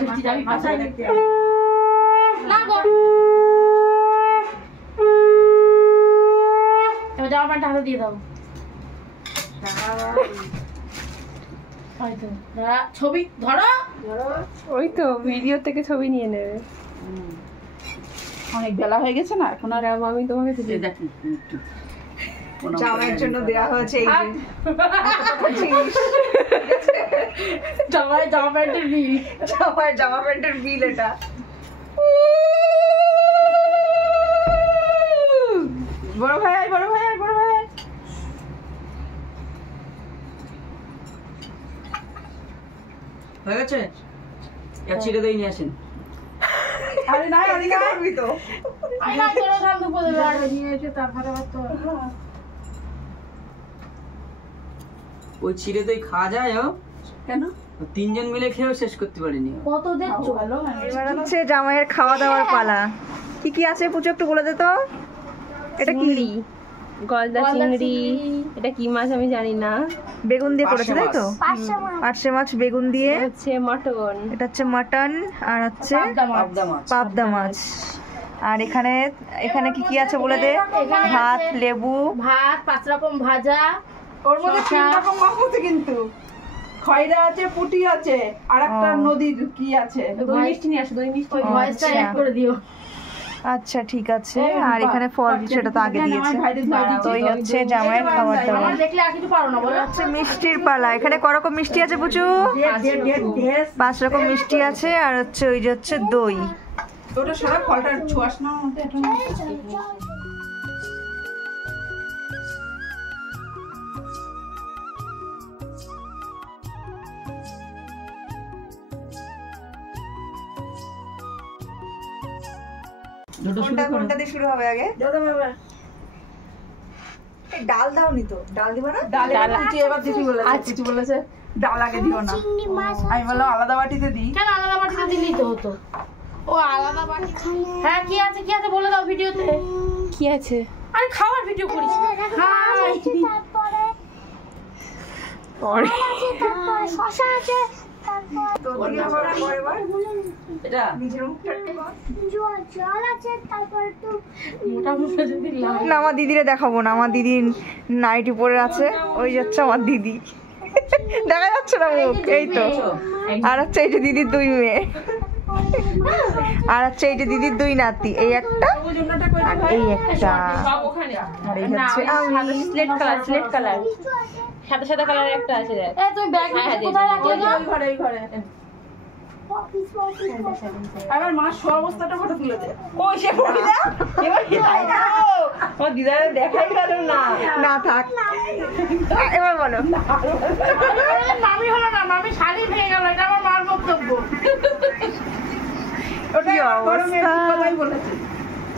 ষষ্ঠী যাবি ভাষায় দেখতে না গো। এবার জামা প্যান্ট হাতে দিয়ে দাও। ছবি ধরো, ওই তো ভিডিও থেকে ছবি নিয়ে নেবে। অনেক বেলা হয়ে গেছে না এখন। আর আমি তোমাকে জামাইয়ের জন্য দেওয়া হয়েছে এই জামা প্যান্টের বিল, জামা প্যান্টের বিল এটা। বড় ভাই আয়, বড় ভাই আয়, বড় ভাই আয়। হয়ে গেছে? এক ছিটে দই নিয়ে আসেন। আরে না, অনেকে করবি তো। আই না তোরা ধান দুপুর দেবে আর নিয়ে এসে তারপরে তো ওই ছিটে দই খাওয়া যায়? কেন? তিনজন মিলে খেয়েও শেষ করতে পারিনি। কত দেখছো? এবার হচ্ছে জামাইয়ের খাওয়া দাওয়ার পালা। কি কি আছে পুজো একটু বলে দে তো। এটা কি? গলদা চিংড়ি। এটা কি মাছ আমি জানি না। বেগুন দিয়ে করেছে তাই তো? পার্শে মাছ বেগুন দিয়ে। হচ্ছে মটন। এটা হচ্ছে মটন আর হচ্ছে পাবদা মাছ। আর এখানে এখানে কি কি আছে বলে দে। ভাত, লেবু, ভাত, 5 রকম ভাজা, ওর মধ্যে 3 রকম মাছ আছে কিন্তু। খয়রা আছে, পুঁটি আছে, আর একটা নদীর কি আছে। দই মিষ্টি নিয়ে আসো, দই মিষ্টি। ওই ভয়েসটা অ্যাড করে দিও। আচ্ছা ঠিক আছে। আর এখানে ফল সেটা তো আগে দিয়েছে। তো এই হচ্ছে জামাইয়ের খাবার দাবার। আমার দেখলে আর কিছু পারো না বলো। হচ্ছে মিষ্টির পালা। এখানে ক রকম মিষ্টি আছে বুঝু? 5 রকম মিষ্টি আছে। আর হচ্ছে ওই যে হচ্ছে দই। ওটা সারা ফলটা ছুয়াস না মধ্যে এটা। কোনটা দিয়ে শুরু হবে আগে? ডাল দাওনি তো? ডাল দিবা না? ডাল এবার দিদি বলেছে ডাল আগে দিও না। আমি বললাম আলাদা বাটিতে দিই। কেন আলাদা বাটিতে দিলেই তো হতো। ও আলাদা বাটি। হ্যাঁ কি আছে বলে দাও ভিডিওতে। কি আছে? আরে খাওয়ার ভিডিও করিস। হাই পরে তারপরে শসা আছে, তো দিদি আবার এবার এটা নিজের মুখটা জল আছে, তারপরে তো মোটামুটি যদি না আমার দিদিরে দেখাবো না। আমার দিদি নাইটি পরে আছে। ওই যাচ্ছে আমার দিদি। দেখা যাচ্ছে না মুখ। এই তো। আর হচ্ছে এই যে দিদির 2 মেয়ে। আর হচ্ছে এই যে দিদির 2 নাতি। এই একটা আর এই একটা। আর এই হচ্ছে আমি। স্লেট কালার সাদা সাদা কালারের একটা আছে দেখ। এই তুমি ব্যাগ কোথায় রাখলে গো? এই ঘরে। আমার মা শোয়া অবস্থাটা ফটো তুলে দে। কই সে ফটো দাও। এবার কি তাই দাও। ও দিদারে দেখাই গেল না। না থাক। এবার বলো। মামি হলো না, মামি শাড়ি ভেঙে গেল। এটা আমার মার বক্তব্য। কি অবস্থা।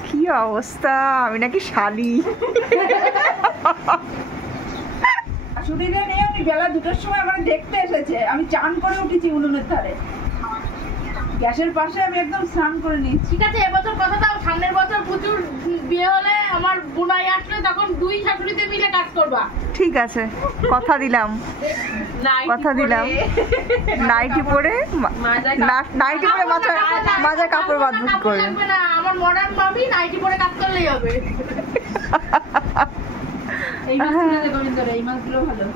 কি অবস্থা। আমি নাকি শালি। শাশুড়িরা নিয়ে উনি বেলা 2টার সময় আমার দেখতে এসেছে। আমি চান করে উঠেছি উনুনের ধারে। গ্যাসের পাশে আমি একদম স্নান করে নিয়েছি। ঠিক আছে এবছর কথা দাও, সামনের বছর প্রচুর বিয়ে হলে আমার বোনাই আসলে তখন 2 শাশুড়িতে মিলে কাজ করবা। ঠিক আছে কথা দিলাম। কথা দিলাম। নাইটি পরে নাইটি পরে মাথায় কাপড় বাঁধবো কি করে? না আমার মডার্ন মামি নাইটি পরে কাজ করলেই হবে। এই মাছগুলো গোবিন্দর, এই মাছগুলো ভালো।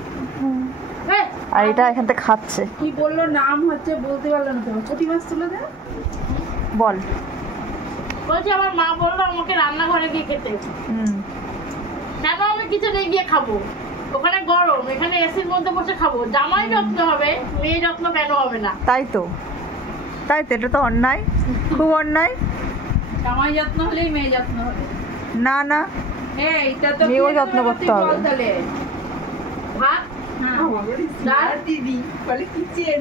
আর এটা এখান থেকে খাচ্ছে। কি বললো নাম হচ্ছে বলতে পারলো না তো। পুঁটি মাছ তুলে দে। বল। বলছি আমার মা বললো আমাকে রান্নাঘরে গিয়ে খেতে। কেন আমি কিচেনে গিয়ে খাবো? ওখানে গরম, এখানে এসির মধ্যে বসে খাবো। জামাই যত্ন হবে, মেয়ে যত্ন কেন হবে না? তাই তো এটা তো অন্যায়, খুব অন্যায়। জামাই যত্ন হলেই মেয়ে যত্ন হবে না। এইটা তো মেয়েও যত্ন করতে হবে। ভাত ডাল দিদি বলে কিচেন।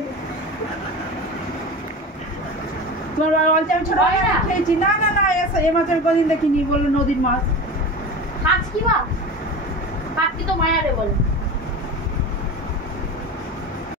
তোমার বাবা বলছে আমি ছোট খেয়েছি। না এই মাছের কোনদিন দেখিনি। বললো নদীর মাছ। কাজ কি বা কাজ কি তো মায়া রে বলে।